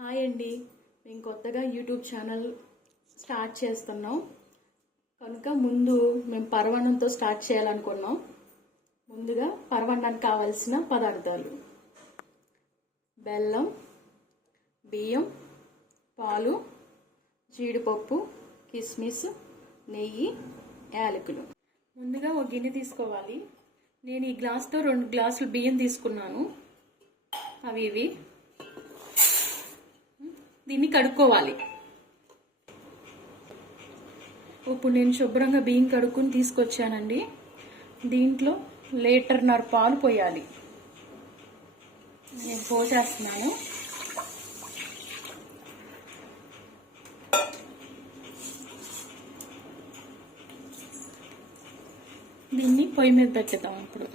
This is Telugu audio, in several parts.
హాయ్ అండి. మేము కొత్తగా యూట్యూబ్ ఛానల్ స్టార్ట్ చేస్తున్నాం. కనుక ముందు మేము పరవన్నంతో స్టార్ట్ చేయాలనుకున్నాం. ముందుగా పరవన్నానికి కావాల్సిన పదార్థాలు. బెల్లం బియ్యం పాలు జీడిపప్పు కిస్మిస్ నెయ్యి యాలకులు. ముందుగా ఒక గిన్నె తీసుకోవాలి. నేను ఈ గ్లాస్తో రెండు గ్లాసులు బియ్యం తీసుకున్నాను. అవి ఇవి. దీన్ని కడుక్కోవాలి. ఇప్పుడు నేను శుభ్రంగా బియ్యం కడుక్కుని తీసుకొచ్చానండి. దీంట్లో లీటర్నర పాలు పోయాలి. నేను పోసేస్తున్నాను. దీన్ని పొయ్యి మీద పెట్టుదాం ఇప్పుడు.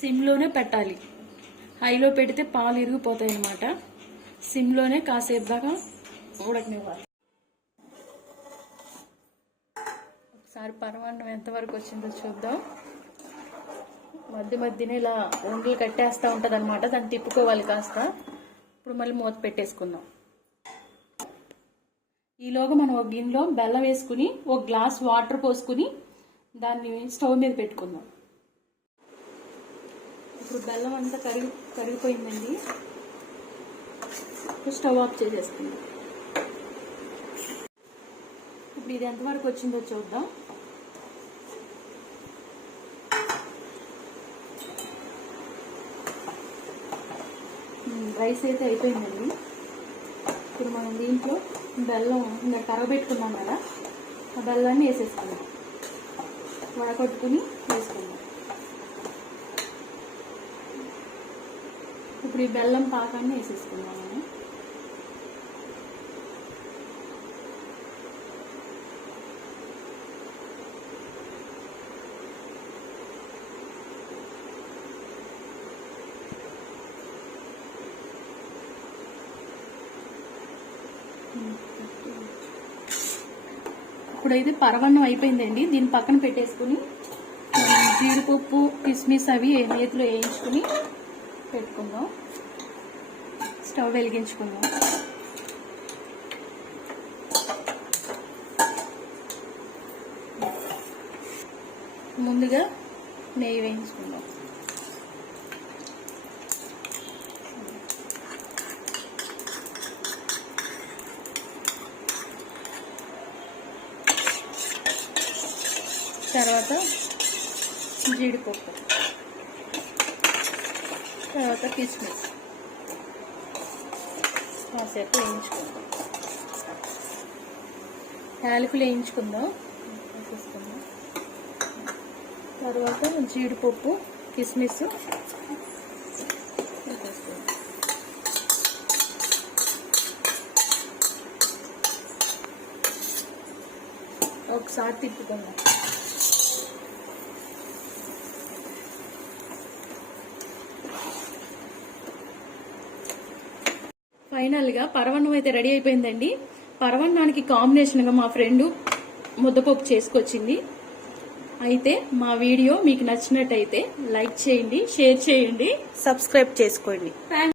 సిమ్లోనే పెట్టాలి. హైలో పెడితే పాలు ఇరిగిపోతాయి అనమాట సిమ్లోనే కాసేపు దాకా ఉడకనివ్వాలి ఒకసారి పరమాన్నం ఎంతవరకు వచ్చిందో చూద్దాం. మధ్య మధ్యనే ఇలా ఉండలు కట్టేస్తూ ఉంటుంది అనమాట దాన్ని తిప్పుకోవాలి కాస్త. ఇప్పుడు మళ్ళీ మూత పెట్టేసుకుందాం. ఈలోగా మనం ఒక గిన్నెలో బెల్లం వేసుకుని ఒక గ్లాస్ వాటర్ పోసుకుని దాన్ని స్టవ్ మీద పెట్టుకుందాం. ఇప్పుడు బెల్లం అంతా కరిగి కరిగిపోయిందండి. ఇప్పుడు స్టవ్ ఆఫ్ చేసేసుకుందాం. ఇప్పుడు ఇది ఎంతవరకు వచ్చిందో చూద్దాం. రైస్ అయితే అయిపోయిందండి. ఇప్పుడు మనం దీంట్లో బెల్లం ఇంకా కరగబెట్టుకున్నాం కదా ఆ బెల్లాన్ని వేసేసుకుందాం. వడకొట్టుకుని వేసుకుందాం. ఇప్పుడు ఈ బెల్లం పాకాన్ని వేసేసుకుందాం ఇప్పుడైతే పరవన్నం అయిపోయిందండి. దీన్ని పక్కన పెట్టేసుకుని జీడిపప్పు కిస్మిస్ అవి నేతిలో వేయించుకుని పెట్టుకుందాం. స్టవ్ వెలిగించుకుందాం. ముందుగా నెయ్యి వేయించుకుందాం. తర్వాత జీడిపప్పు. తర్వాత కిస్మిస్. కాసేపు వేయించుకుందాం. యాలకులు వేయించుకుందాం. వేసేసుకుందాం. తర్వాత జీడిపప్పు కిస్మిస్ ఒకసారి తిప్పుకుందాం. ఫైనల్గా పరవన్నం అయితే రెడీ అయిపోయిందండి. పరవన్నానికి కాంబినేషన్గా మా ఫ్రెండ్ ముద్దపప్పు చేసుకొచ్చింది. అయితే మా వీడియో మీకు నచ్చినట్టయితే లైక్ చేయండి షేర్ చేయండి. సబ్స్క్రైబ్ చేసుకోండి. థ్యాంక్